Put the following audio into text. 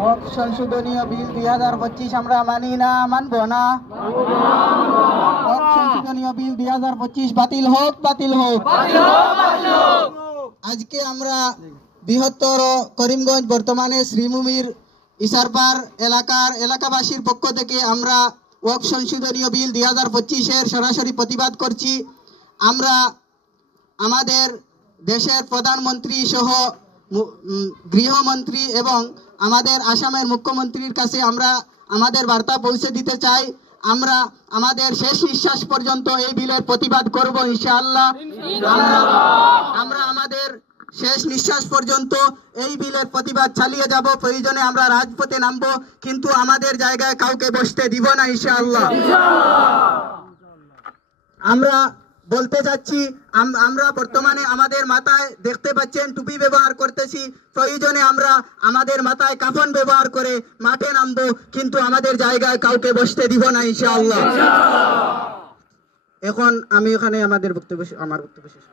হক সংশোধনীয় বিল দুই হাজার পঁচিশ আমরা মানি না, মানব না? হক সংশোধনীয় বিল দুই হাজার পঁচিশ বাতিল হোক বাতিল হোক। আজকে আমরা বৃহত্তর করিমগঞ্জ বর্তমানে শ্রীভূমির ইসারপার এলাকার এলাকাবাসীর পক্ষ থেকে আমরা ওয়াক সংশোধনীয় বিল দুই হাজার পঁচিশের সরাসরি প্রতিবাদ করছি। আমরা আমাদের দেশের প্রধানমন্ত্রী সহ গৃহমন্ত্রী এবং আমাদের আসামের মুখ্যমন্ত্রীর কাছে আমরা আমাদের বার্তা পৌঁছে দিতে চাই। আমরা আমাদের শেষ নিঃশ্বাস পর্যন্ত এই বিলের প্রতিবাদ করব ইনশাআল্লাহ। আমরা আমাদের শেষ নিঃশ্বাস পর্যন্ত এই বিলের প্রতিবাদ চালিয়ে যাব। প্রয়োজনে আমরা রাজপথে নামবো, কিন্তু আমাদের জায়গায় কাউকে বসতে দিব না ইনশাআল্লাহ। আমরা বলতে চাচ্ছি আমরা বর্তমানে আমাদের মাথায় দেখতে পাচ্ছেন টুপি ব্যবহার করতেছি। প্রয়োজনে আমরা আমাদের মাথায় কাফন ব্যবহার করে মাঠে নামবো কিন্তু আমাদের জায়গায় কাউকে বসতে দিব না ইনশাআল্লাহ। এখন আমি ওখানে আমাদের বক্তব্য আমার বক্তব্য শেষ।